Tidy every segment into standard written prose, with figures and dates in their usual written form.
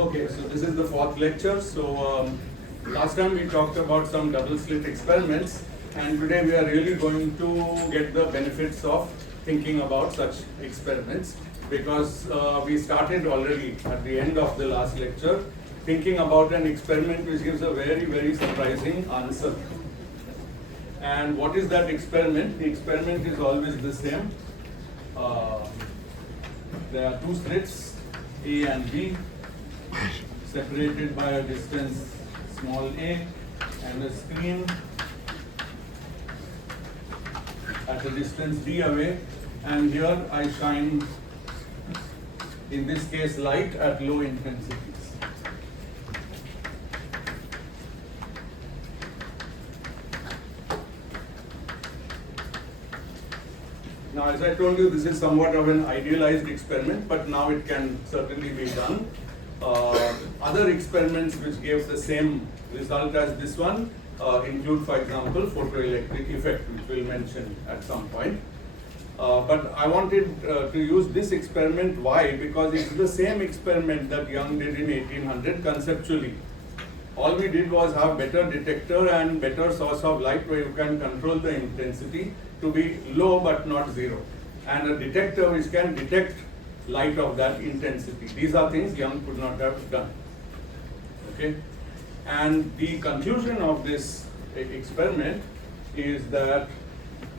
Okay, so this is the fourth lecture. So last time we talked about some double slit experiments, and today we are really going to get the benefits of thinking about such experiments, because we started already at the end of the last lecture thinking about an experiment which gives a very, very surprising answer. And what is that experiment? The experiment is always the same. There are two slits, A and B, separated by a distance small a, and a screen at a distance d away, and here I shine, in this case, light at low intensities. Now, as I told you, this is somewhat of an idealized experiment, but now it can certainly be done. Other experiments which gave the same result as this one include, for example, photoelectric effect, which we'll mention at some point. But I wanted to use this experiment. Why? Because it's the same experiment that Young did in 1800 conceptually. All we did was have better detector and better source of light where you can control the intensity to be low but not zero, and a detector which can detect light of that intensity. These are things Young could not have done. Okay, and the conclusion of this experiment is that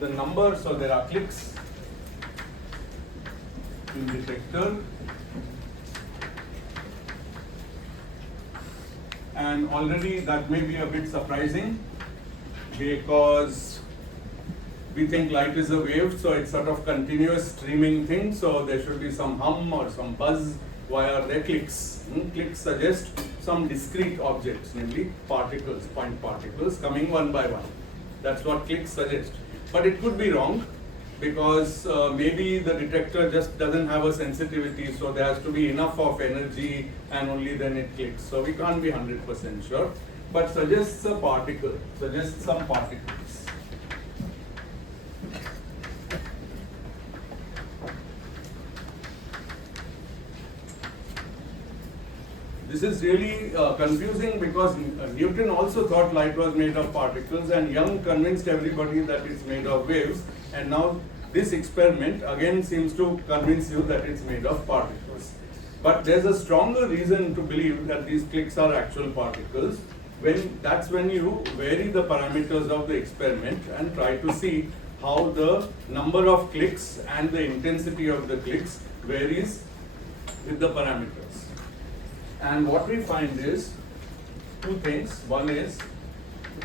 the number, so there are clicks in detector, and already that may be a bit surprising because we think light is a wave, so it's sort of continuous streaming thing, so there should be some hum or some buzz. Why are there clicks? Clicks suggest some discrete objects, namely particles, point particles, coming one by one. That's what clicks suggest. But it could be wrong, because maybe the detector just doesn't have a sensitivity, so there has to be enough of energy and only then it clicks. So we can't be 100% sure, but suggests a particle, suggests some particles. This is really confusing because Newton also thought light was made of particles, and Young convinced everybody that it's made of waves, and now this experiment again seems to convince you that it's made of particles. But there's a stronger reason to believe that these clicks are actual particles. That's when you vary the parameters of the experiment and try to see how the number of clicks and the intensity of the clicks varies with the parameters. And what we find is two things. One is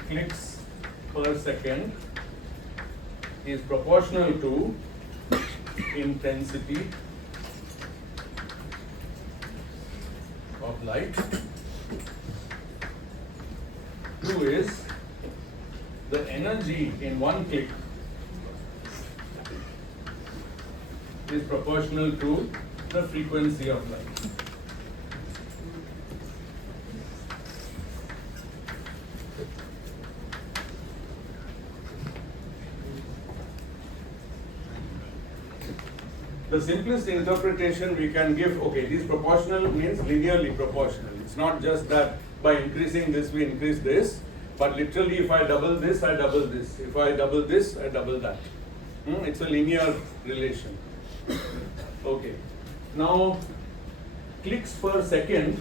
clicks per second is proportional to intensity of light. Two is the energy in one click is proportional to the frequency of light. The simplest interpretation we can give, okay, this proportional means linearly proportional. It's not just that by increasing this we increase this, but literally if I double this, I double this. If I double this, I double that. It's a linear relation. Okay. Now, clicks per second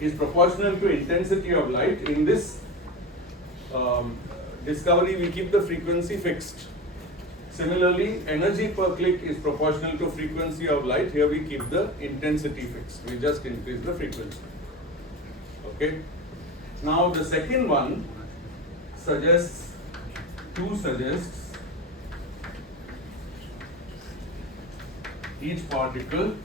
is proportional to intensity of light. In this discovery, we keep the frequency fixed. Similarly, energy per click is proportional to frequency of light. Here we keep the intensity fixed. We just increase the frequency. Okay. Now the second one suggests each particle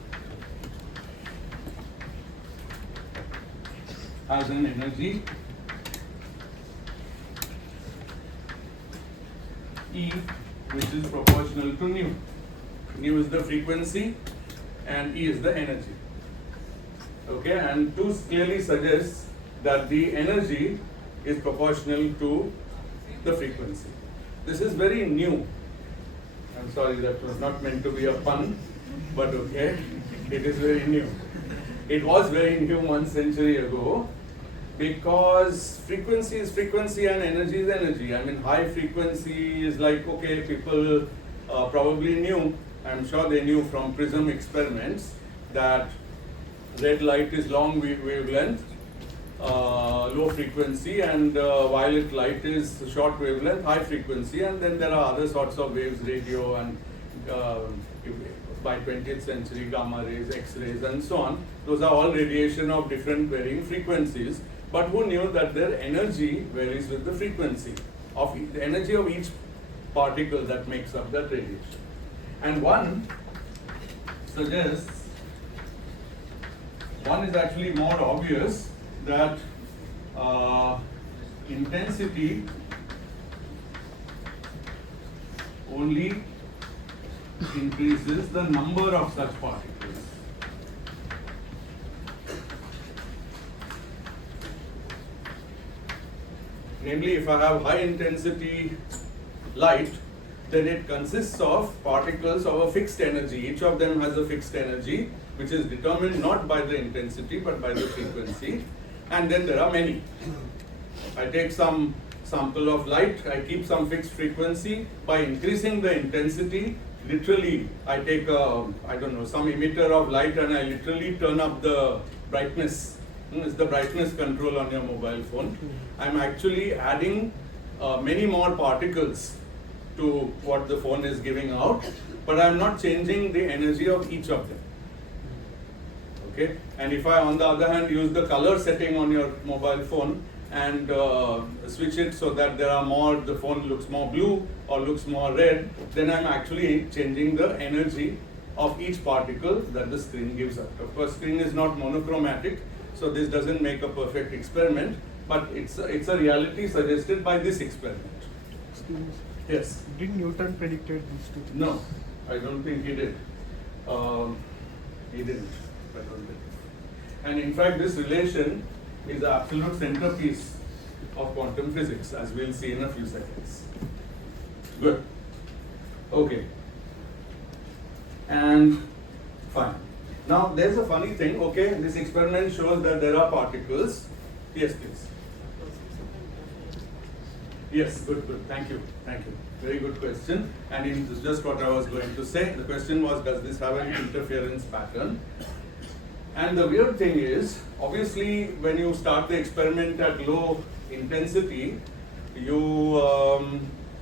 has an energy E, which is proportional to nu. Nu is the frequency and E is the energy. Okay, and 2 clearly suggests that the energy is proportional to the frequency. This is very new. I'm sorry, that was not meant to be a pun, but okay, it is very new. It was very new 1 century ago, because frequency is frequency and energy is energy. I mean, high frequency is like, okay, people probably knew, I'm sure they knew from prism experiments, that red light is long wavelength, low frequency, and violet light is short wavelength, high frequency, and then there are other sorts of waves, radio and by 20th century, gamma rays, X-rays and so on. Those are all radiation of different varying frequencies, but who knew that their energy varies with the frequency of the energy of each particle that makes up that radiation. And one is actually more obvious, that intensity only increases the number of such particles. Namely, if I have high intensity light, then it consists of particles of a fixed energy. Each of them has a fixed energy, which is determined not by the intensity but by the frequency. And then there are many. I take some sample of light, I keep some fixed frequency. By increasing the intensity, literally I take some emitter of light and I literally turn up the brightness. It's the brightness control on your mobile phone. I'm actually adding many more particles to what the phone is giving out, but I'm not changing the energy of each of them. Okay? And if I, on the other hand, use the color setting on your mobile phone and switch it so that the phone looks more blue or looks more red, then I'm actually changing the energy of each particle that the screen gives out. Of course, screen is not monochromatic, so this doesn't make a perfect experiment, but it's a reality suggested by this experiment. Yes? Did Newton predicted these two things? No, I don't think he did. He didn't. I don't think. And in fact, this relation is the absolute centerpiece of quantum physics, as we'll see in a few seconds. Good. Okay. And fine. Now, there's a funny thing. Okay, this experiment shows that there are particles. Yes, please. Yes, good. Thank you. Very good question. And it's just what I was going to say. The question was, does this have an interference pattern? And the weird thing is, obviously, when you start the experiment at low intensity, you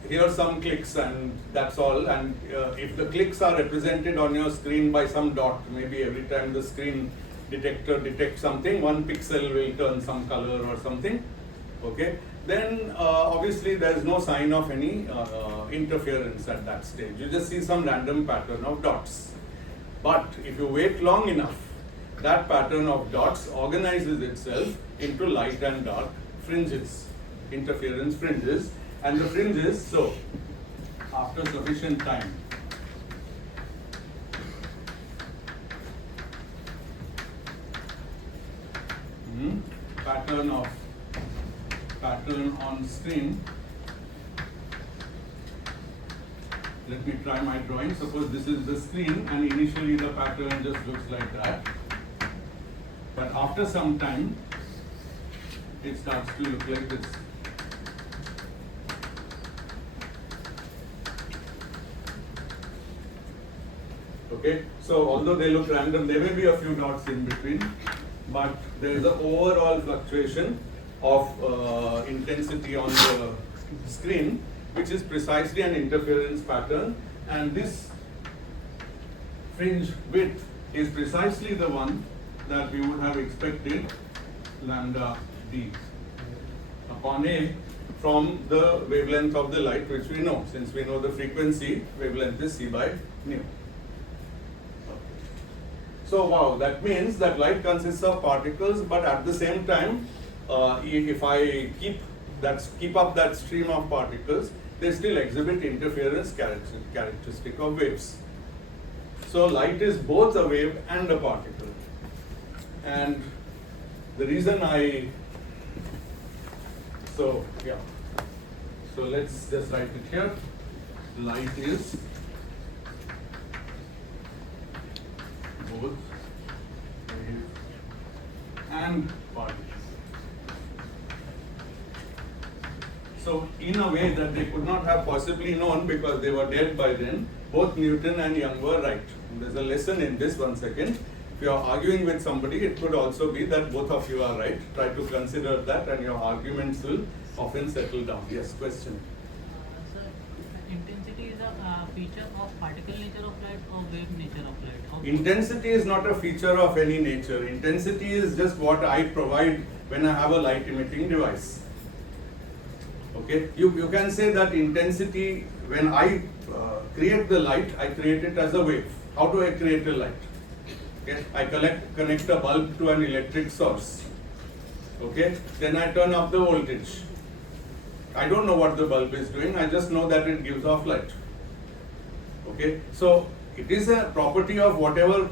hear some clicks and that's all. And if the clicks are represented on your screen by some dot, maybe every time the screen detector detects something, one pixel will turn some color or something. Okay? Then obviously there is no sign of any interference at that stage. You just see some random pattern of dots. But if you wait long enough, that pattern of dots organizes itself into light and dark fringes, interference fringes, and the fringes, so after sufficient time, pattern on screen. Let me try my drawing. Suppose this is the screen and initially the pattern just looks like that. But after some time, it starts to look like this. Okay, so although they look random, there may be a few dots in between, but there is an overall fluctuation of intensity on the screen, which is precisely an interference pattern, and this fringe width is precisely the one that we would have expected lambda d upon a from the wavelength of the light, which we know. Since we know the frequency, wavelength is c by nu. So wow, that means that light consists of particles, but at the same time, if I keep up that stream of particles, they still exhibit interference characteristic of waves. So light is both a wave and a particle. And the reason so let's just write it here. Light is both wave and particles. So in a way that they could not have possibly known because they were dead by then, both Newton and Young were right. And there's a lesson in this, 1 second. If you are arguing with somebody, it could also be that both of you are right. Try to consider that and your arguments will often settle down. Yes, question. Sir, intensity is a feature of particle nature of light or wave nature of light? Intensity is not a feature of any nature. Intensity is just what I provide when I have a light emitting device. Okay, you can say that intensity, when I create the light, I create it as a wave. How do I create a light? Okay, I connect a bulb to an electric source. Okay, then I turn up the voltage. I don't know what the bulb is doing, I just know that it gives off light. Okay, so it is a property of whatever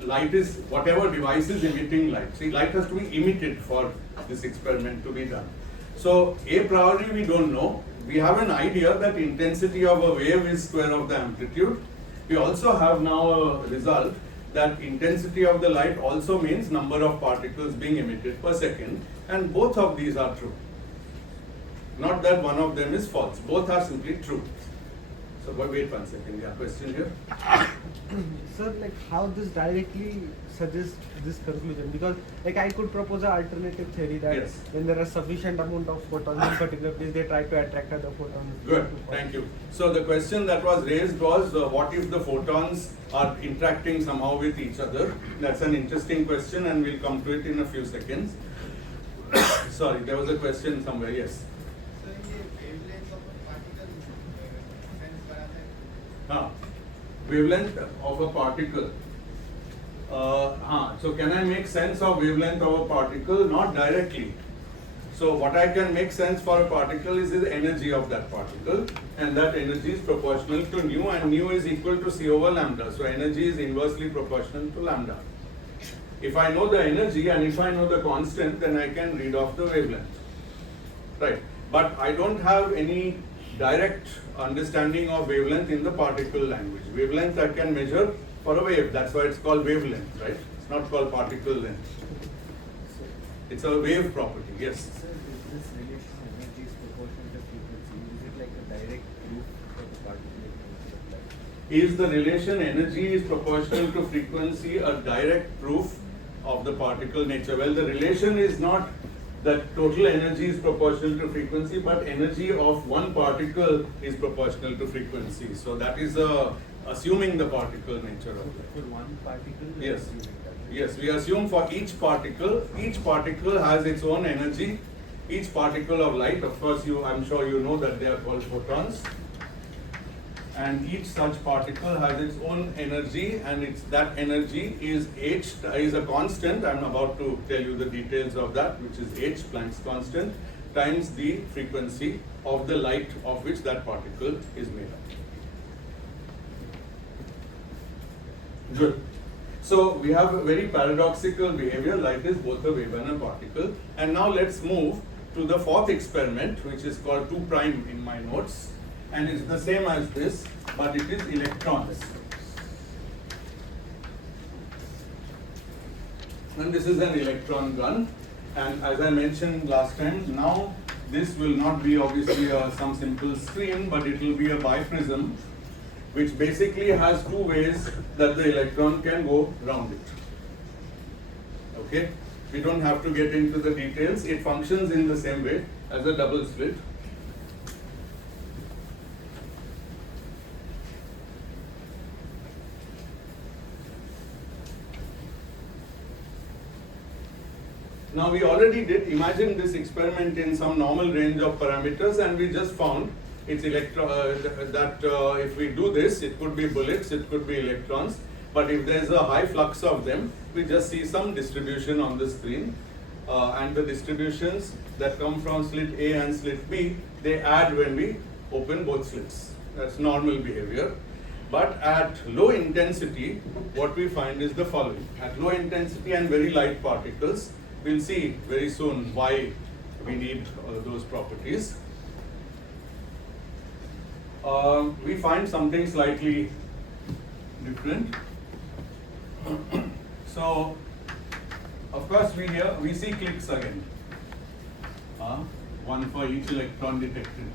light is, whatever device is emitting light. See, light has to be emitted for this experiment to be done. So a priori we don't know. We have an idea that intensity of a wave is square of the amplitude. We also have now a result that intensity of the light also means number of particles being emitted per second, and both of these are true. Not that one of them is false. Both are simply true. So wait 1 second. Yeah, question here. Sir, like how this directly suggests this conclusion? Because like I could propose an alternative theory that Yes. when there are sufficient amount of photons in particular place, they try to attract other photons. Good, thank you. So the question that was raised was what if the photons are interacting somehow with each other? That's an interesting question and we'll come to it in a few seconds. Sorry, there was a question somewhere, yes. Wavelength of a particle. So can I make sense of wavelength of a particle? Not directly. So what I can make sense for a particle is the energy of that particle, and that energy is proportional to nu, and nu is equal to C over lambda. So energy is inversely proportional to lambda. If I know the energy and if I know the constant, then I can read off the wavelength. Right. But I don't have any direct understanding of wavelength in the particle language. Wavelength I can measure for a wave. That's why it's called wavelength, right? It's not called particle length. It's a wave property. Yes. Sir, is this relation energy is proportional to frequency? Is it like a direct proof for the particle nature of light? Is the relation energy is proportional to frequency a direct proof of the particle nature? Well, the relation is not that total energy is proportional to frequency, but energy of one particle is proportional to frequency. So that is assuming the particle nature of it. For one particle? Yes. you make that, right? Yes, we assume for each particle has its own energy. Each particle of light, of course, I'm sure you know that they are called photons. And each such particle has its own energy, and that energy is is a constant. I'm about to tell you the details of that, which is h, Planck's constant, times the frequency of the light of which that particle is made up. Good. So we have a very paradoxical behavior. Light is both a wave and a particle. And now let's move to the fourth experiment, which is called 2' in my notes. And it's the same as this, but it is electrons. And this is an electron gun. And as I mentioned last time, now this will not be obviously some simple screen, but it will be a biprism, which basically has two ways that the electron can go round it. Okay? We don't have to get into the details. It functions in the same way as a double slit. Now we already did imagine this experiment in some normal range of parameters, and we just found it's if we do this, it could be bullets, it could be electrons, but if there's a high flux of them, we just see some distribution on the screen, and the distributions that come from slit A and slit B, they add when we open both slits. That's normal behavior. But at low intensity, what we find is the following. At low intensity and very light particles, we'll see very soon why we need those properties. We find something slightly different. So of course, we see clicks again. One for each electron detected.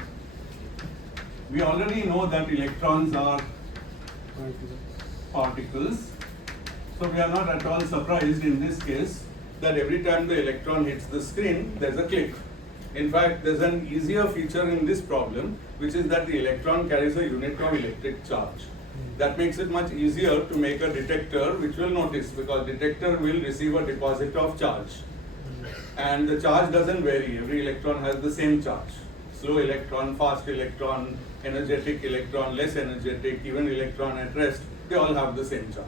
We already know that electrons are particles. So we are not at all surprised in this case that every time the electron hits the screen, there's a click. In fact, there's an easier feature in this problem, which is that the electron carries a unit of electric charge. That makes it much easier to make a detector which will notice, because detector will receive a deposit of charge. And the charge doesn't vary. Every electron has the same charge. Slow electron, fast electron, energetic electron, less energetic, even electron at rest, they all have the same charge.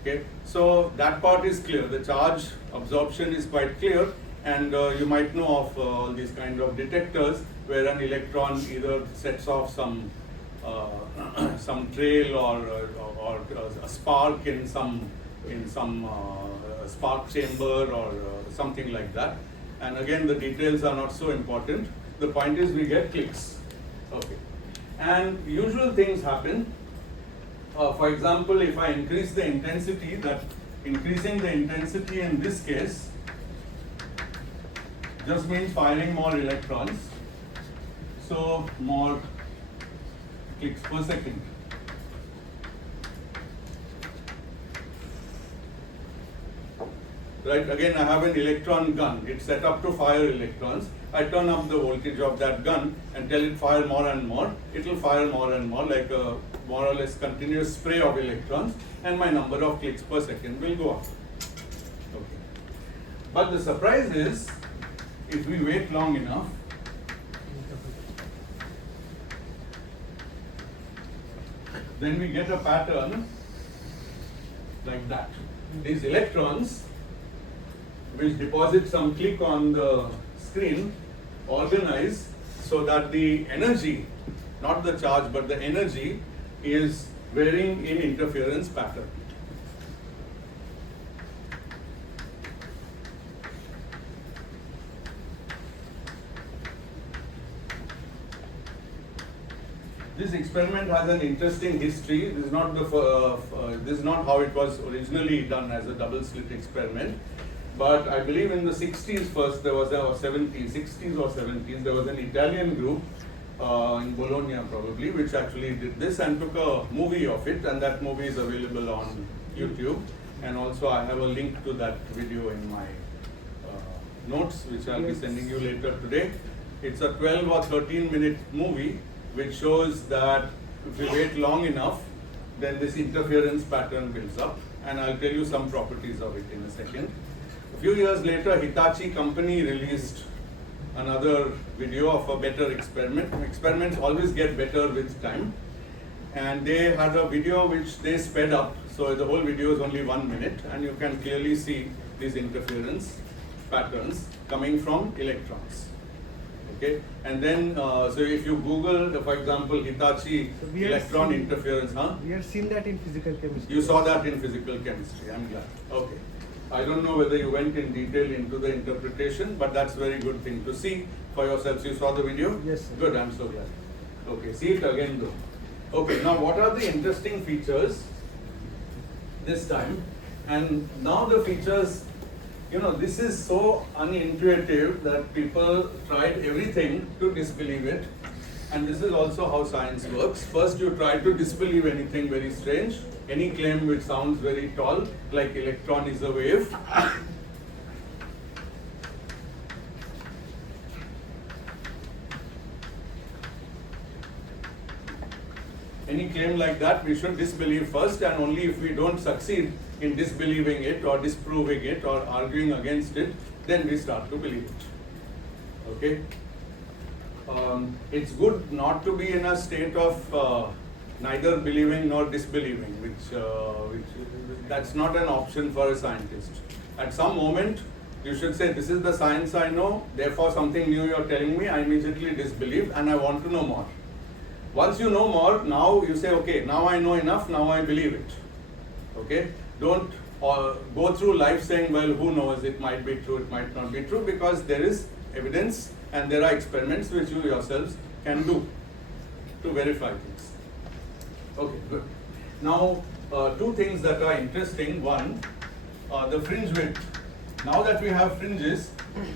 Okay, so that part is clear. The charge absorption is quite clear, and you might know of all these kind of detectors where an electron either sets off some trail or a spark in some spark chamber or something like that. And again, the details are not so important. The point is we get clicks. Okay, and usual things happen. For example, if I increase the intensity, that increasing the intensity in this case just means firing more electrons, so more clicks per second. Right, again I have an electron gun, it's set up to fire electrons. I turn up the voltage of that gun and tell it fire more and more. It will fire more and more, like a more or less continuous spray of electrons, and my number of clicks per second will go up. Okay. But the surprise is, if we wait long enough, then we get a pattern like that. These electrons, which deposit some click on the screen, organize so that the energy, not the charge but the energy, is varying in interference pattern. This experiment has an interesting history. This is not this is not how it was originally done as a double slit experiment. But I believe in the 60s first, there was or 70s, 60s or 70s, there was an Italian group in Bologna probably, which actually did this and took a movie of it, and that movie is available on YouTube. And also I have a link to that video in my notes, which I'll be sending you later today. It's a 12 or 13-minute movie which shows that if we wait long enough, then this interference pattern builds up, and I'll tell you some properties of it in a second. A few years later, Hitachi company released another video of a better experiment. Experiments always get better with time. And they had a video which they sped up, so the whole video is only 1 minute, and you can clearly see these interference patterns coming from electrons. Okay, and then so if you Google, for example, Hitachi electron interference, We have seen that in physical chemistry. You saw that in physical chemistry. I'm glad. Okay. I don't know whether you went in detail into the interpretation, but that's a very good thing to see for yourselves. You saw the video? Yes, sir. Good, I'm so glad. Okay, see it again though. Okay, now what are the interesting features this time? And now the features, this is so unintuitive that people tried everything to disbelieve it. And this is also how science works. First you try to disbelieve anything very strange, any claim which sounds very tall, like electron is a wave. Any claim like that we should disbelieve first, and only if we don't succeed in disbelieving it or disproving it or arguing against it, then we start to believe it. Okay? It's good not to be in a state of neither believing nor disbelieving, which that's not an option for a scientist. At some moment, you should say, this is the science I know, therefore something new you're telling me, I immediately disbelieve and I want to know more. Once you know more, now you say, okay, now I know enough, now I believe it. Okay? Don't go through life saying, well, who knows, it might be true, it might not be true, because there is evidence and there are experiments which you yourselves can do to verify things. Okay, good. Now, two things that are interesting. One, the fringe width Now that we have fringes,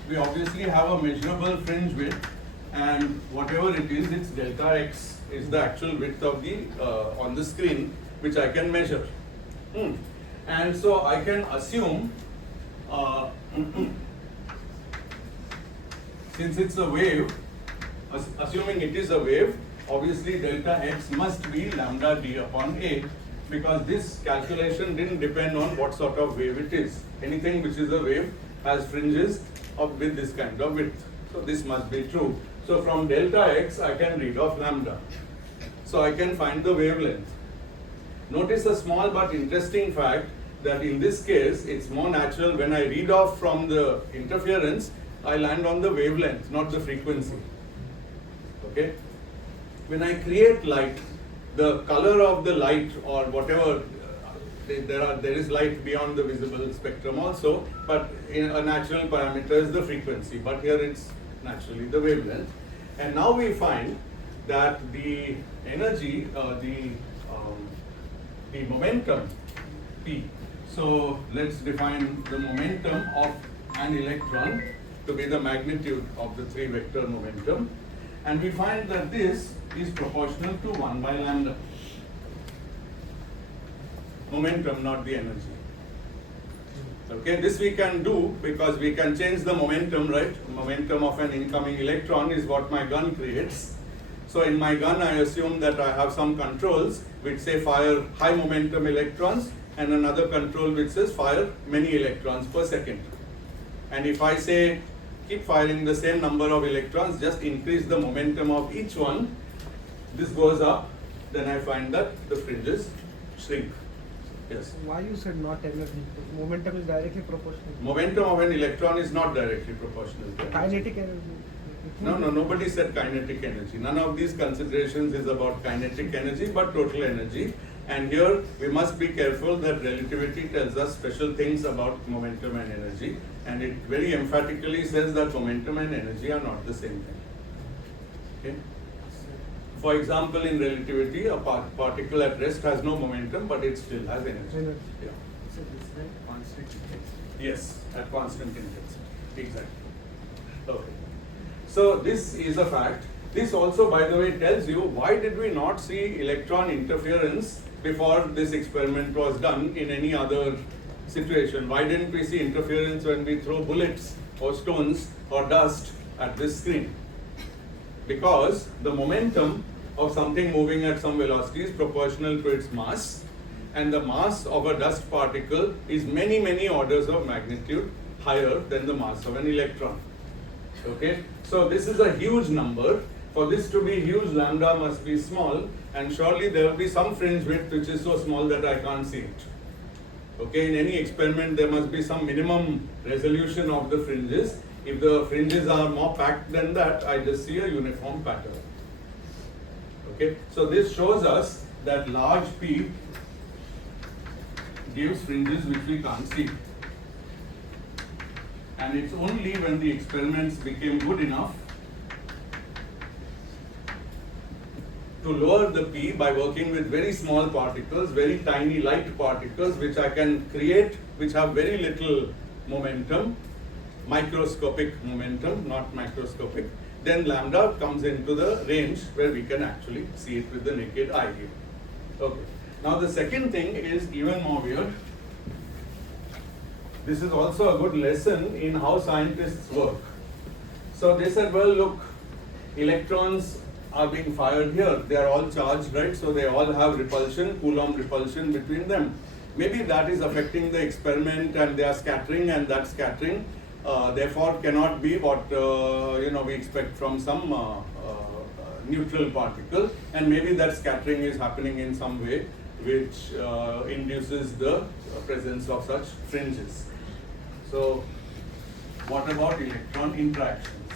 we obviously have a measurable fringe width, and whatever it is, its delta x is the actual width of the on the screen, which I can measure. And so I can assume, since it's a wave, assuming it is a wave, obviously delta x must be lambda d upon a, because this calculation didn't depend on what sort of wave it is. Anything which is a wave has fringes with this kind of width. So this must be true. So from delta x, I can read off lambda. So I can find the wavelength. Notice a small but interesting fact that in this case, it's more natural when I read off from the interference, I land on the wavelength, not the frequency. Okay? When I create light, the color of the light or whatever, there is light beyond the visible spectrum also, but in a natural parameter is the frequency, but here it's naturally the wavelength. And now we find that the energy, the momentum P. So let's define the momentum of an electron to be the magnitude of the 3 vector momentum, and we find that this is proportional to 1 by lambda. Momentum, not the energy. Okay, this we can do because we can change the momentum, right? Momentum of an incoming electron is what my gun creates. So in my gun, I assume that I have some controls which say fire high momentum electrons and another control which says fire many electrons per second. And if I say keep firing the same number of electrons, just increase the momentum of each one, this goes up, then I find that the fringes shrink. Yes. Why you said not energy? Momentum is directly proportional. Momentum of an electron is not directly proportional to energy. Kinetic energy. No, nobody said kinetic energy. None of these considerations is about kinetic energy, but total energy. And here we must be careful that relativity tells us special things about momentum and energy, and it very emphatically says that momentum and energy are not the same thing. Okay? For example, in relativity, a particle at rest has no momentum, but it still has energy. Yeah. So this is like constant intensity. Yes, at constant intensity. Exactly. Okay. So this is a fact. This also, by the way, tells you why did we not see electron interference before this experiment was done in any other situation? Why didn't we see interference when we throw bullets or stones or dust at this screen? Because the momentum of something moving at some velocity is proportional to its mass, and the mass of a dust particle is many, many orders of magnitude higher than the mass of an electron. Okay, so this is a huge number. For this to be huge, lambda must be small, and surely there will be some fringe width which is so small that I can't see it. Okay, in any experiment there must be some minimum resolution of the fringes. If the fringes are more packed than that, I just see a uniform pattern. Okay, so this shows us that large P gives fringes which we can't see. And it's only when the experiments became good enough to lower the P by working with very small particles, very tiny light particles, which I can create, which have very little momentum, microscopic momentum, not macroscopic, then lambda comes into the range where we can actually see it with the naked eye here. Okay. Now the second thing is even more weird. This is also a good lesson in how scientists work. So they said, well, look, electrons are being fired here. They are all charged, right? So they all have repulsion, Coulomb repulsion between them. Maybe that is affecting the experiment and they are scattering, and that scattering therefore cannot be what we expect from some neutral particle, and maybe that scattering is happening in some way which induces the presence of such fringes. So what about electron interactions?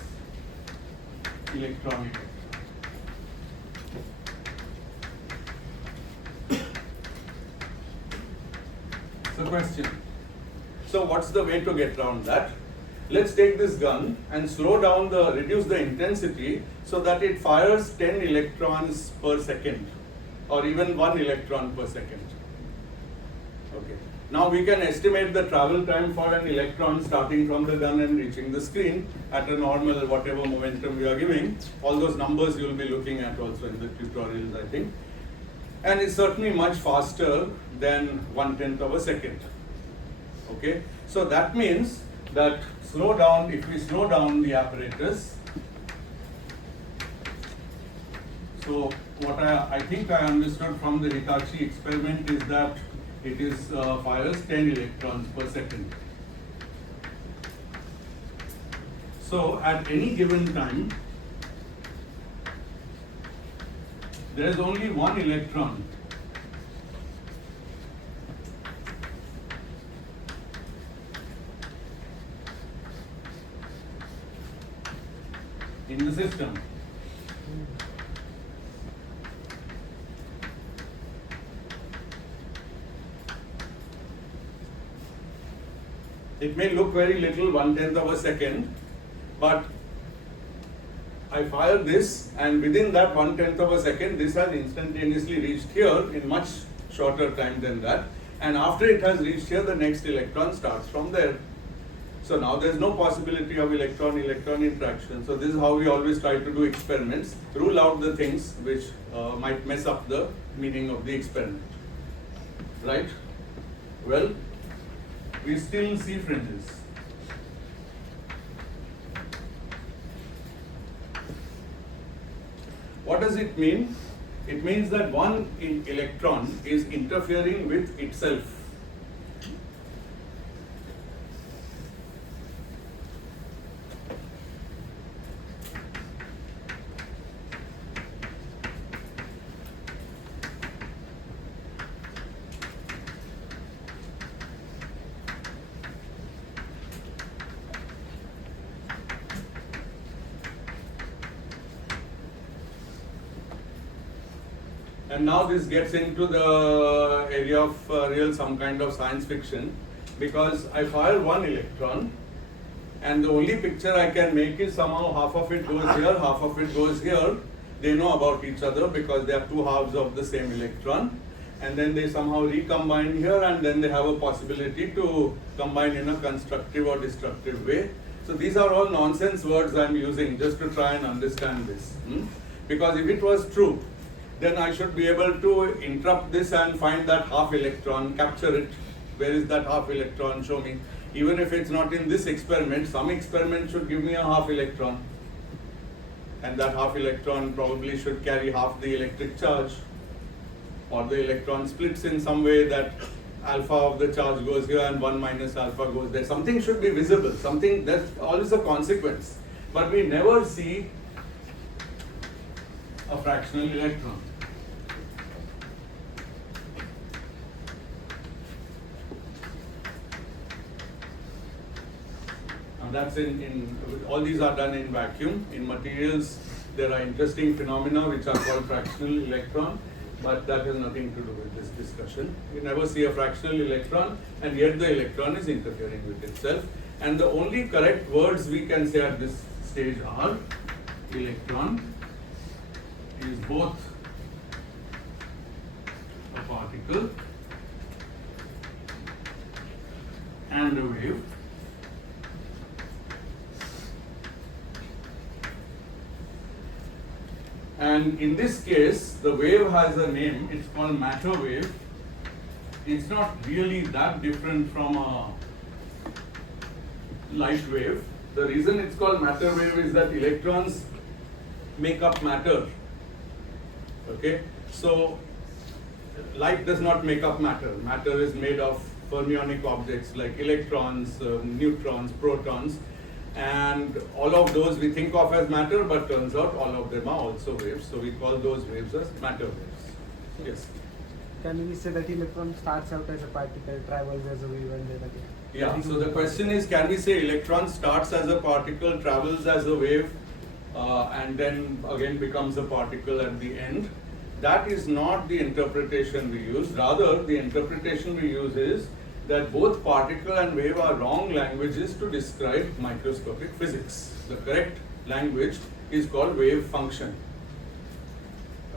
Electron. It's a question. So what's the way to get around that? Let's take this gun and reduce the intensity so that it fires 10 electrons per second, or even 1 electron per second. Okay. Now we can estimate the travel time for an electron starting from the gun and reaching the screen at a normal whatever momentum we are giving. All those numbers you will be looking at also in the tutorials, I think. And it's certainly much faster than 1/10 of a second. Okay, so that means that if we slow down the apparatus, so what I think I understood from the Hitachi experiment is that it fires 10 electrons per second. So at any given time, there is only one electron in the system. It may look very little, 1/10 of a second, but I fire this, and within that 1/10 of a second, this has instantaneously reached here in much shorter time than that. And after it has reached here, the next electron starts from there. So now there's no possibility of electron-electron interaction. So this is how we always try to do experiments, rule out the things which might mess up the meaning of the experiment. Right? Well, we still see fringes. What does it mean? It means that one electron is interfering with itself. And now this gets into the area of some kind of science fiction, because I fire one electron and the only picture I can make is somehow half of it goes here, half of it goes here. They know about each other because they are two halves of the same electron, and then they somehow recombine here, and then they have a possibility to combine in a constructive or destructive way. So these are all nonsense words I am using just to try and understand this. Because if it was true, then I should be able to interrupt this and find that half electron, capture it. Where is that half electron? Show me. Even if it's not in this experiment, some experiment should give me a half electron. And that half electron probably should carry half the electric charge. Or the electron splits in some way that alpha of the charge goes here and 1 minus alpha goes there. Something should be visible. Something, that's always a consequence. But we never see a fractional electron. That's all these are done in vacuum. In materials, there are interesting phenomena which are called fractional electron, but that has nothing to do with this discussion. We never see a fractional electron, and yet the electron is interfering with itself. And the only correct words we can say at this stage are: electron is both a particle and a wave. And in this case, the wave has a name, it's called matter wave. It's not really that different from a light wave. The reason it's called matter wave is that electrons make up matter. Okay, so light does not make up matter. Matter is made of fermionic objects like electrons, neutrons, protons. And all of those we think of as matter, but turns out all of them are also waves. So we call those waves as matter waves. Yes. Can we say that electron starts out as a particle, travels as a wave, and then again? Yeah. So the question is, can we say electron starts as a particle, travels as a wave, and then again becomes a particle at the end? That is not the interpretation we use. Rather, the interpretation we use is that both particle and wave are wrong languages to describe microscopic physics. The correct language is called wave function.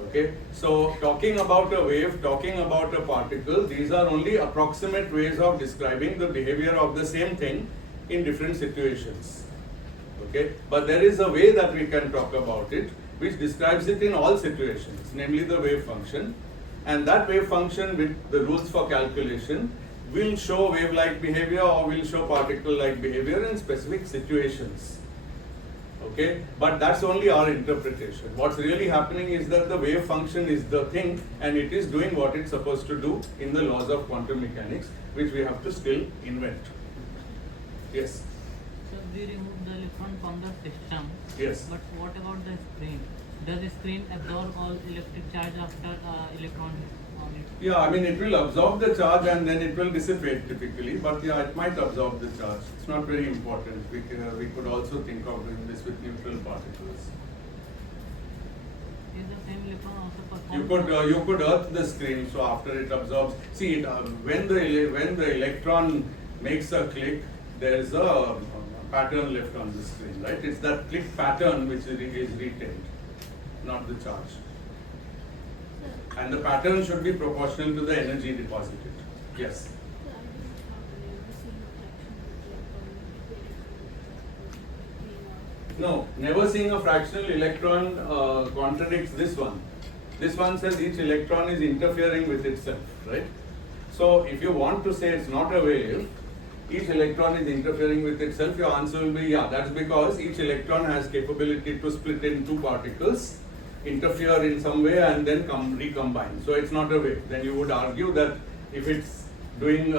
Okay, so talking about a wave, talking about a particle, these are only approximate ways of describing the behavior of the same thing in different situations. Okay, but there is a way that we can talk about it which describes it in all situations, namely the wave function, and that wave function with the rules for calculation will show wave-like behavior or will show particle-like behavior in specific situations. Okay, but that's only our interpretation. What's really happening is that the wave function is the thing and it is doing what it's supposed to do in the laws of quantum mechanics, which we have to still invent. Yes? So we remove the electron from the system. Yes. But what about the screen? Does the screen absorb all electric charge after electron on it? Yeah, I mean it will absorb the charge and then it will dissipate typically, but yeah, it might absorb the charge. It's not very important. We could also think of doing this with neutral particles. Is the same electron also perform? You could earth the screen, so after it absorbs. See, when the electron makes a click, there's a pattern left on the screen, right? It's that click pattern which is retained, not the charge. And the pattern should be proportional to the energy deposited. Yes. No, never seeing a fractional electron contradicts this one. This one says each electron is interfering with itself, right? So if you want to say it's not a wave, each electron is interfering with itself, your answer will be yeah, that's because each electron has capability to split in two particles, interfere in some way and then recombine. So it's not a wave. Then you would argue that if it's doing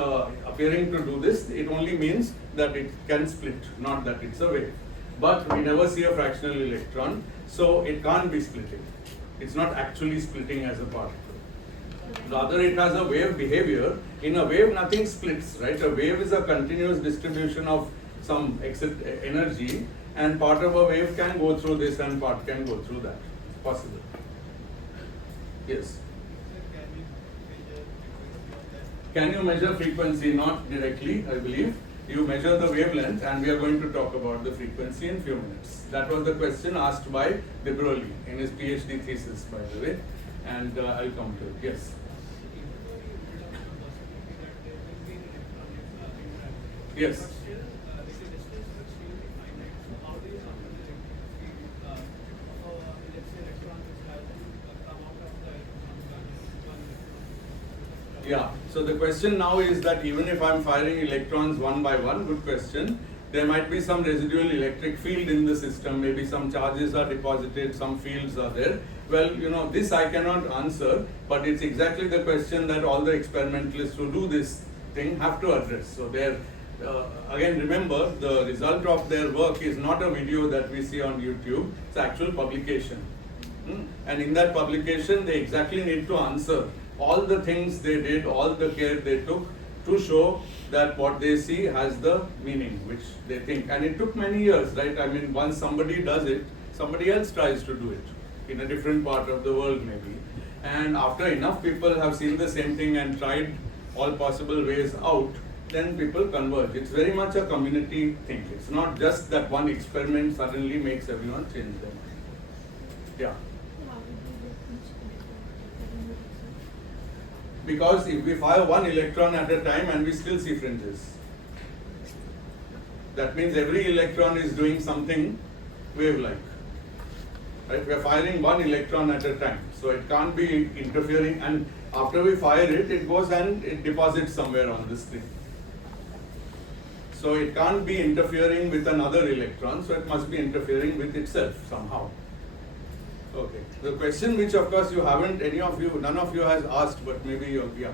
appearing to do this, it only means that it can split, not that it's a wave. But we never see a fractional electron, so it can't be splitting. It's not actually splitting as a particle. Rather, it has a wave behavior. In a wave, nothing splits, right? A wave is a continuous distribution of some energy, and part of a wave can go through this and part can go through that. Possible. Yes. Can you measure frequency? Not directly, I believe. You measure the wavelength, and we are going to talk about the frequency in a few minutes. That was the question asked by De Broglie in his PhD thesis, by the way, and I'll come to it. Yes. Yes. Yeah, so the question now is that even if I'm firing electrons one by one, good question, there might be some residual electric field in the system, maybe some charges are deposited, some fields are there. Well, you know, this I cannot answer, but it's exactly the question that all the experimentalists who do this thing have to address. So they're, again remember, the result of their work is not a video that we see on YouTube, it's actual publication. And in that publication, they exactly need to answer all the things they did, all the care they took to show that what they see has the meaning which they think. And it took many years, right? I mean, once somebody does it, somebody else tries to do it in a different part of the world maybe. And after enough people have seen the same thing and tried all possible ways out, then people converge. It's very much a community thing. It's not just that one experiment suddenly makes everyone change their mind. Yeah. Because if we fire one electron at a time and we still see fringes, that means every electron is doing something wave-like. Right? We are firing one electron at a time, so it can't be interfering, and after we fire it, it goes and it deposits somewhere on the screen. So it can't be interfering with another electron, so it must be interfering with itself somehow. Okay. The question which of course you haven't, none of you has asked, but maybe you, yeah.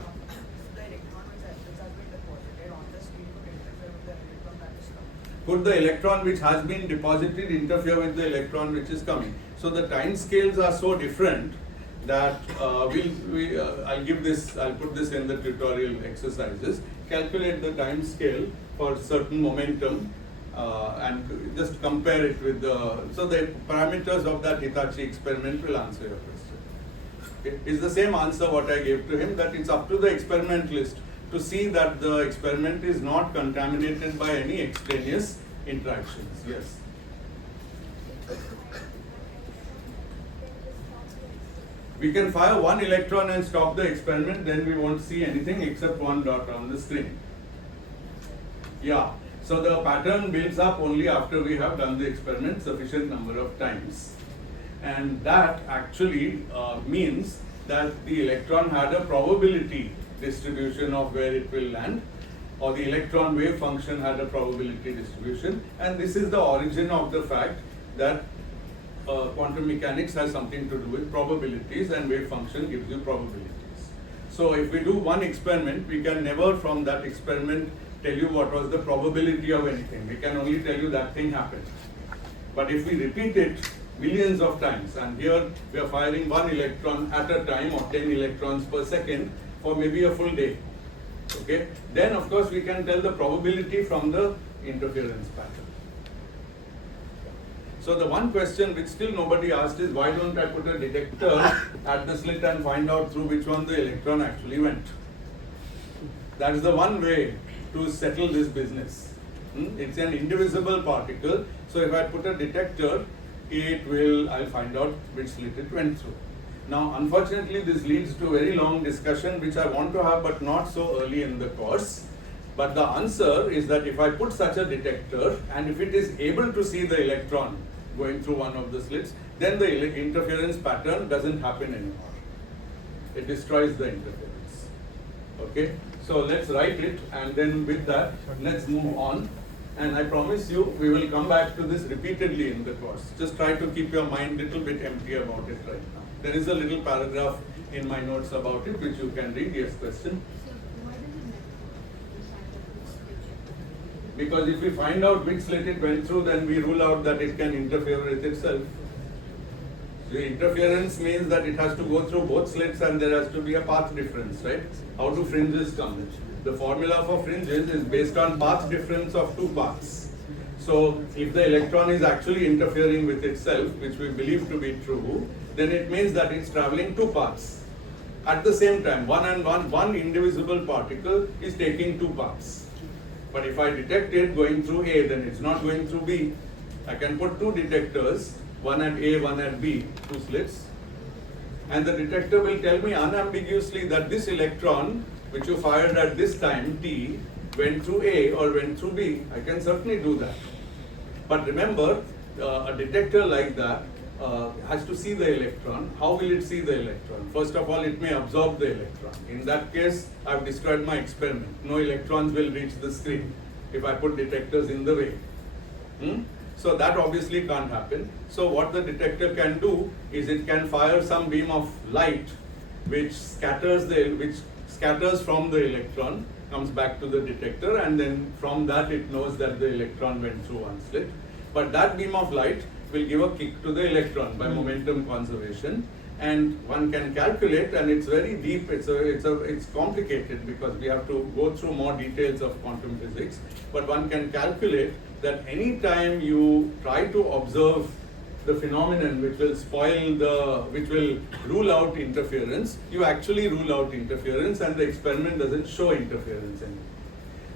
Could the electron which has been deposited interfere with the electron which is coming? So the time scales are so different that I'll put this in the tutorial exercises. Calculate the time scale for certain momentum. And just compare it with so the parameters of that Hitachi experiment will answer your question. Okay. It's the same answer what I gave to him, that it's up to the experimentalist to see that the experiment is not contaminated by any extraneous interactions. Yes. We can fire one electron and stop the experiment, then we won't see anything except one dot on the screen. Yeah, so the pattern builds up only after we have done the experiment sufficient number of times. And that actually means that the electron had a probability distribution of where it will land, or the electron wave function had a probability distribution, and this is the origin of the fact that quantum mechanics has something to do with probabilities, and wave function gives you probabilities. So if we do one experiment, we can never from that experiment tell you what was the probability of anything. We can only tell you that thing happened. But if we repeat it millions of times, and here we are firing one electron at a time or 10 electrons per second for maybe a full day, okay, then of course we can tell the probability from the interference pattern. So the one question which still nobody asked is, why don't I put a detector at the slit and find out through which one the electron actually went? That is the one way to settle this business. It's an indivisible particle, so if I put a detector, I'll find out which slit it went through. Now, unfortunately, this leads to a very long discussion which I want to have, but not so early in the course. But the answer is that if I put such a detector, and if it is able to see the electron going through one of the slits, then the interference pattern doesn't happen anymore. It destroys the interference. Okay? So let's write it, and then with that, let's move on. And I promise you, we will come back to this repeatedly in the course. Just try to keep your mind a little bit empty about it right now. There is a little paragraph in my notes about it, which you can read. Yes, question? So why does it matter? Because if we find out which slit it went through, then we rule out that it can interfere with itself. The interference means that it has to go through both slits and there has to be a path difference, right? How do fringes come? The formula for fringes is based on path difference of two paths. So if the electron is actually interfering with itself, which we believe to be true, then it means that it's traveling two paths. At the same time, one indivisible particle is taking two paths. But if I detect it going through A, then it's not going through B. I can put two detectors, one at A, one at B, two slits, and the detector will tell me unambiguously that this electron, which you fired at this time, t, went through A or went through B. I can certainly do that. But remember, a detector like that has to see the electron. How will it see the electron? First of all, it may absorb the electron. In that case, I've destroyed my experiment. No electrons will reach the screen if I put detectors in the way. So that obviously can't happen. So what the detector can do is it can fire some beam of light which scatters from the electron, comes back to the detector, and then from that it knows that the electron went through one slit. But that beam of light will give a kick to the electron by momentum conservation, and one can calculate, and it's very deep, it's complicated because we have to go through more details of quantum physics, but one can calculate that any time you try to observe the phenomenon which will rule out interference, you actually rule out interference and the experiment doesn't show interference anymore.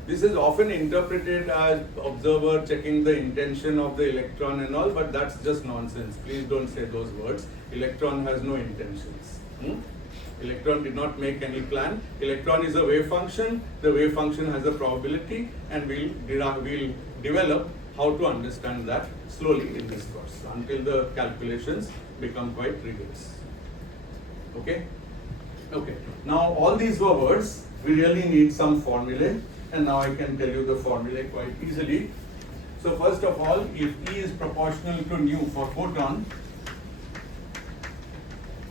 This is often interpreted as observer checking the intention of the electron and all, but that's just nonsense. Please don't say those words. Electron has no intentions. Electron did not make any plan. Electron is a wave function. The wave function has a probability, and we'll develop how to understand that slowly in this course until the calculations become quite rigorous. Okay? Okay. Now all these were words. We really need some formulae, and now I can tell you the formulae quite easily. So first of all, if E is proportional to nu for photon,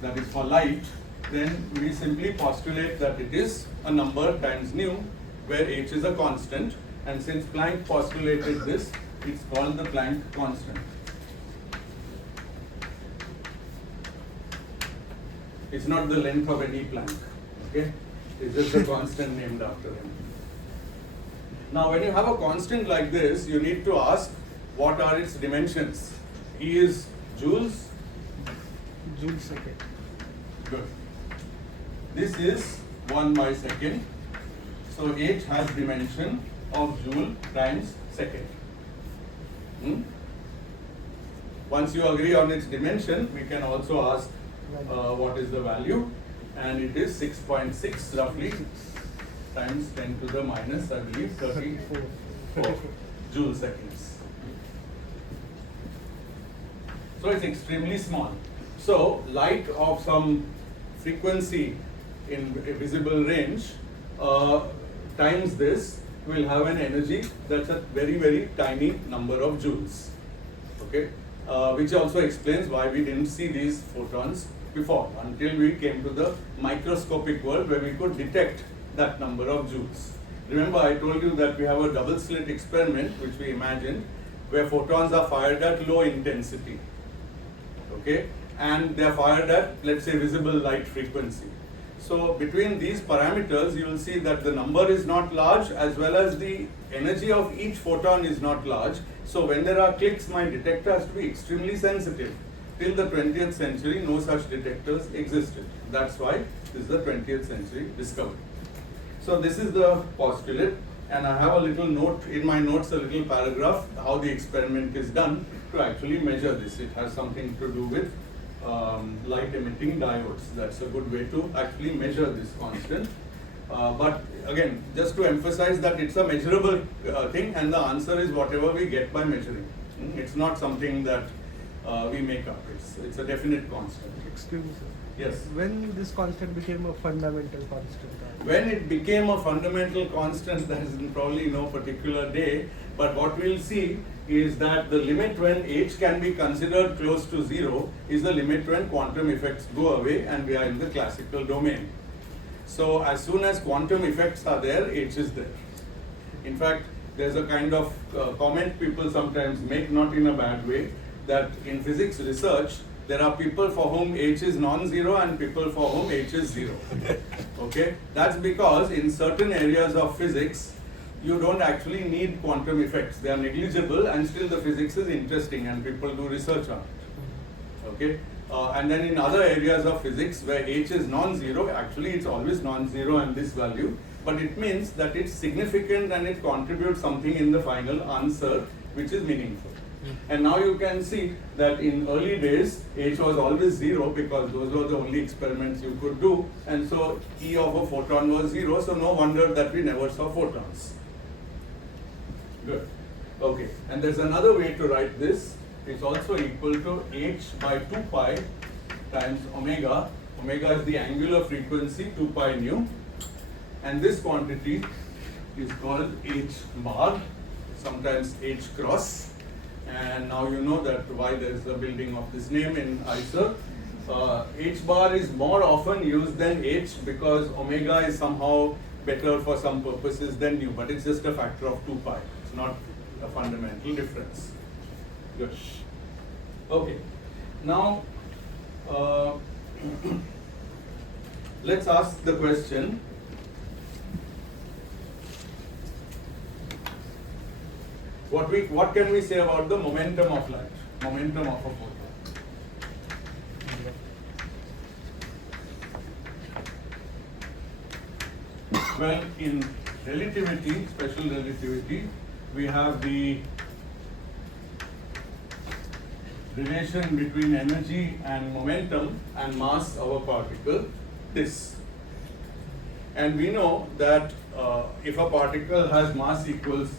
that is for light, then we simply postulate that it is a number times nu, where h is a constant, and since Planck postulated this, it's called the Planck constant. It's not the length of any Planck, okay? It's just a constant named after him. Now, when you have a constant like this, you need to ask what are its dimensions. E is joules. Joule second. Good. This is 1 by second. So h has dimension of joule times second. Once you agree on its dimension, we can also ask what is the value, and it is 6.6 roughly times 10 to the minus, I believe, 34 joule seconds. So it's extremely small. So light of some frequency in a visible range times this will have an energy that's a very, very tiny number of joules. Okay, which also explains why we didn't see these photons before, until we came to the microscopic world where we could detect that number of joules. Remember, I told you that we have a double slit experiment which we imagined, where photons are fired at low intensity, okay, and they are fired at, let's say, visible light frequency. So between these parameters, you will see that the number is not large, as well as the energy of each photon is not large. So when there are clicks, my detector has to be extremely sensitive. Till the 20th century, no such detectors existed. That's why this is the 20th century discovery. So this is the postulate, and I have a little note in my notes, a little paragraph, how the experiment is done to actually measure this. It has something to do with light emitting diodes. That's a good way to actually measure this constant. But again, just to emphasize that it's a measurable thing, and the answer is whatever we get by measuring. It's not something that we make up. It's a definite constant. Excuse me, sir. Yes. When this constant became a fundamental constant? When it became a fundamental constant, that is probably no particular day, but what we'll see is that the limit when h can be considered close to 0 is the limit when quantum effects go away and we are in the classical domain. So as soon as quantum effects are there, h is there. In fact, there's a kind of comment people sometimes make, not in a bad way, that in physics research, there are people for whom h is non-zero and people for whom h is 0. Okay, that's because in certain areas of physics, you don't actually need quantum effects. They are negligible, and still the physics is interesting and people do research on it. Okay, and then in other areas of physics where h is non-zero, actually it's always non-zero and this value, but it means that it's significant and it contributes something in the final answer which is meaningful. And now you can see that in early days, h was always 0 because those were the only experiments you could do, and so E of a photon was 0, so no wonder that we never saw photons. Good. Okay, and there's another way to write this. It's also equal to h by 2 pi times omega. Omega is the angular frequency, 2 pi nu, and this quantity is called h bar, sometimes h cross. And now you know that why there is a building of this name in ICER. H bar is more often used than h because omega is somehow better for some purposes than nu, but it's just a factor of 2 pi. It's not a fundamental difference. Good. Okay. Now, let's ask the question. What can we say about the momentum of light? Momentum of a photon. Well, in relativity, special relativity, we have the relation between energy and momentum and mass of a particle, this. And we know that if a particle has mass equals,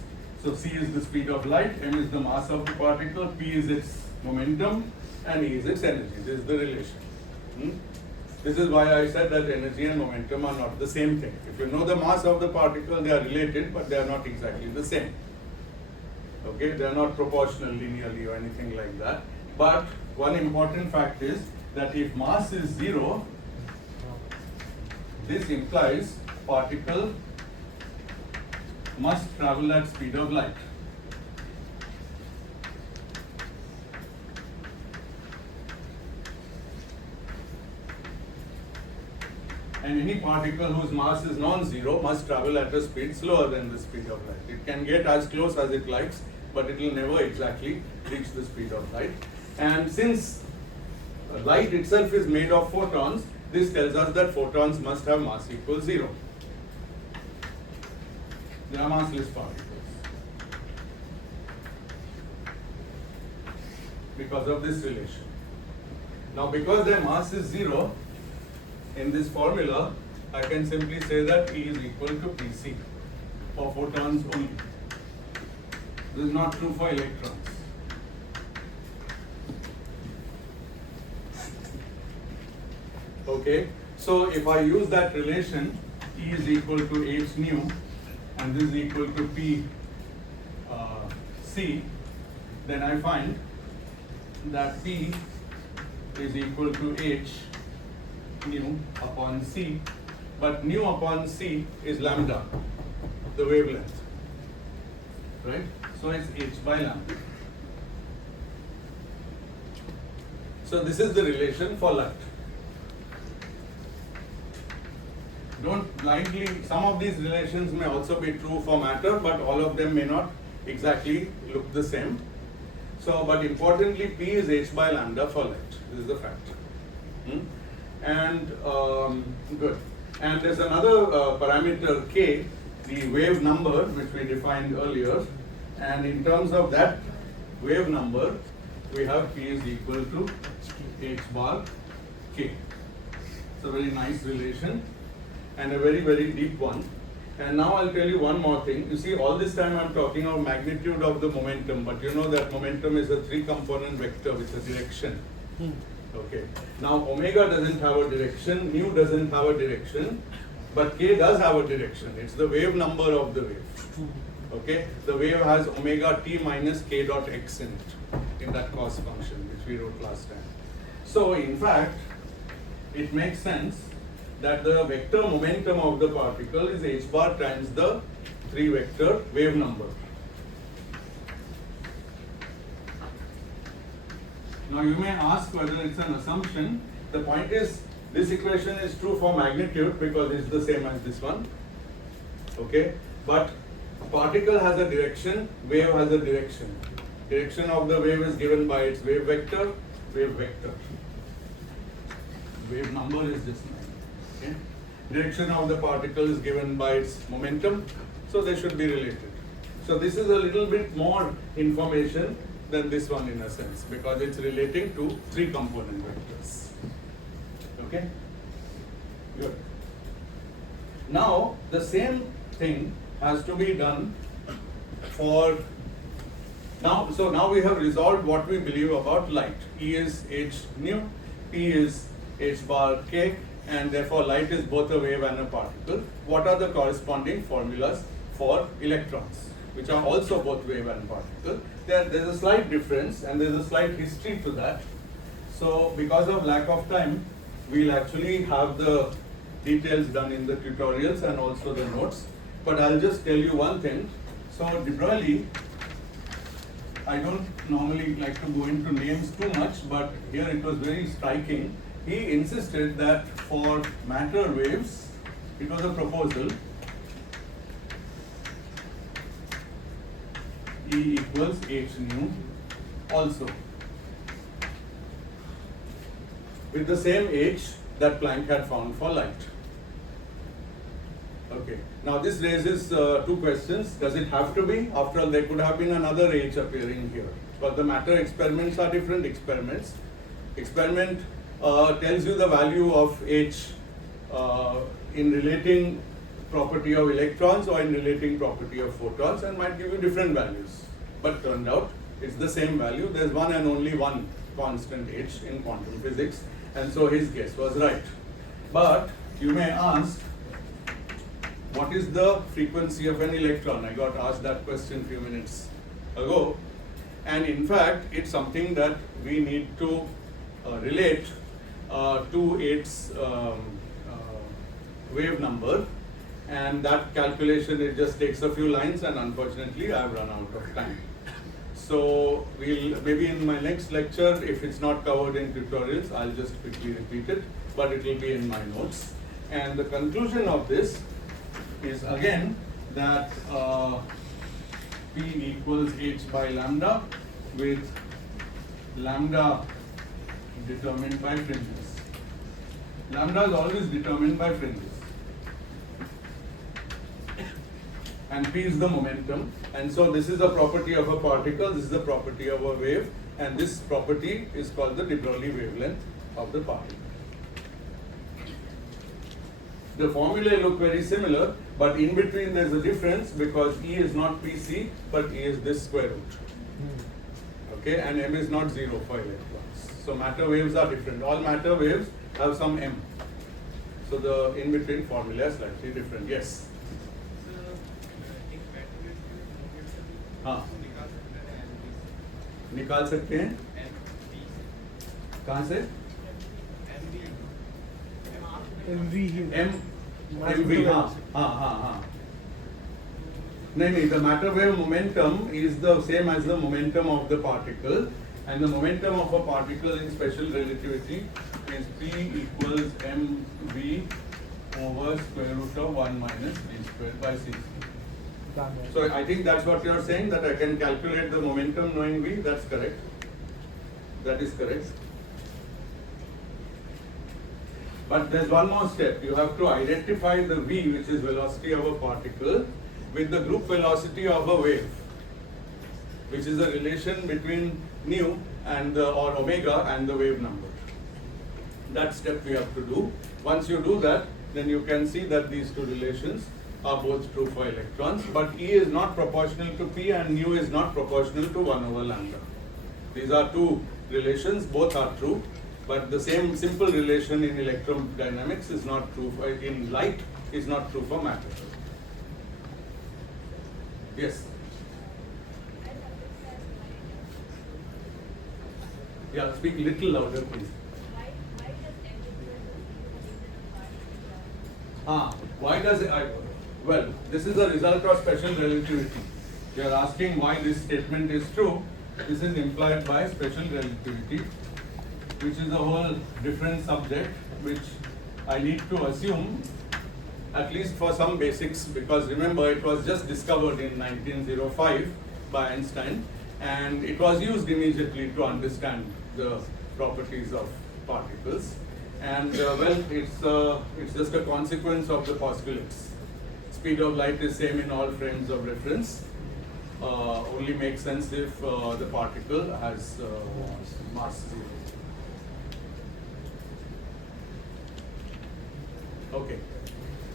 so c is the speed of light, m is the mass of the particle, p is its momentum, and e is its energy. This is the relation. This is why I said that energy and momentum are not the same thing. If you know the mass of the particle, they are related, but they are not exactly the same. Okay, they are not proportional linearly or anything like that. But one important fact is that if mass is 0, this implies particle must travel at speed of light. And any particle whose mass is non-zero must travel at a speed slower than the speed of light. It can get as close as it likes, but it will never exactly reach the speed of light. And since light itself is made of photons, this tells us that photons must have mass equal 0. They are massless particles because of this relation. Now because their mass is 0, in this formula, I can simply say that E is equal to Pc for photons only. This is not true for electrons. Okay, so if I use that relation, E is equal to h nu, and this is equal to P C, then I find that P is equal to h nu upon C, but nu upon C is lambda, the wavelength, right? So it's h by lambda. So this is the relation for light. Don't blindly, some of these relations may also be true for matter, but all of them may not exactly look the same. So, but importantly, P is h by lambda for light. This is the fact. And good. And there's another parameter K, the wave number, which we defined earlier. And in terms of that wave number, we have P is equal to h bar K. It's a very nice relation and a very, very deep one. And now I'll tell you one more thing. You see, all this time I'm talking of magnitude of the momentum, but you know that momentum is a 3-component vector with a direction. Okay. Now omega doesn't have a direction, mu doesn't have a direction, but K does have a direction. It's the wave number of the wave. Okay. The wave has omega t minus K dot x in it, in that cos function which we wrote last time. So in fact, it makes sense that the vector momentum of the particle is h bar times the 3-vector wave number. Now you may ask whether it's an assumption. The point is, this equation is true for magnitude because it's the same as this one. Okay, but particle has a direction, wave has a direction. Direction of the wave is given by its wave vector, wave vector. Wave number is this one. Okay. Direction of the particle is given by its momentum, so they should be related. So this is a little bit more information than this one in a sense, because it's relating to 3-component vectors. Okay? Good. Now the same thing has to be done for now. So now we have resolved what we believe about light. E is h nu, P is h bar K, and therefore light is both a wave and a particle. What are the corresponding formulas for electrons, which are also both wave and particle? There's a slight difference and there's a slight history to that. So because of lack of time, we'll actually have the details done in the tutorials and also the notes. But I'll just tell you one thing. So de Broglie, I don't normally like to go into names too much, but here it was very striking. He insisted that for matter waves, it was a proposal, E equals h nu also, with the same h that Planck had found for light. Okay. Now this raises two questions. Does it have to be? After all, there could have been another h appearing here. But the matter experiments are different experiments. Experiment tells you the value of h in relating property of electrons or in relating property of photons, and might give you different values. But turned out it's the same value. There's one and only one constant h in quantum physics, and so his guess was right. But you may ask, what is the frequency of an electron? I got asked that question a few minutes ago, and in fact it's something that we need to relate to its wave number, and that calculation, it just takes a few lines, and unfortunately I have run out of time. So we'll maybe in my next lecture, if it's not covered in tutorials, I'll just quickly repeat it, but it will be in my notes. And the conclusion of this is again that P equals h by lambda, with lambda determined by fringes. Lambda is always determined by fringes. And P is the momentum, and so this is the property of a particle, this is the property of a wave, and this property is called the de Broglie wavelength, of the particle. The formulae look very similar, but in between there's a difference because E is not PC, but E is this square root. Okay, and M is not 0 for electrons. So matter waves are different. All matter waves have some M. So the in between formula is slightly different. Yes. हाँ निकाल सकते हैं कहाँ से MV here. MV हाँ हाँ हाँ हाँ नहीं the matter wave momentum is the same as the momentum of the particle, and the momentum of a particle in special relativity is P equals mv over square root of 1 minus v squared by c. Done. So I think that's what you are saying, that I can calculate the momentum knowing v. That's correct. That is correct. But there's one more step. You have to identify the v, which is velocity of a particle, with the group velocity of a wave, which is a relation between nu and or omega and the wave number. That step we have to do. Once you do that, then you can see that these two relations are both true for electrons, but E is not proportional to P and nu is not proportional to 1 over lambda. These are two relations, both are true, but the same simple relation in electrodynamics is not true for, in light is not true for matter. Yes. Yeah, speak little louder, please. Why does it? Well, this is a result of special relativity. You are asking why this statement is true. This is implied by special relativity, which is a whole different subject, which I need to assume, at least for some basics, because remember it was just discovered in 1905 by Einstein, and it was used immediately to understand the properties of particles. And well, it's just a consequence of the postulates. Speed of light is same in all frames of reference. Only makes sense if the particle has mass 0. Okay.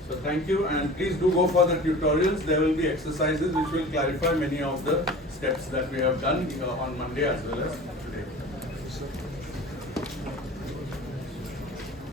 So thank you, and please do go for the tutorials. There will be exercises which will clarify many of the steps that we have done on Monday as well as today.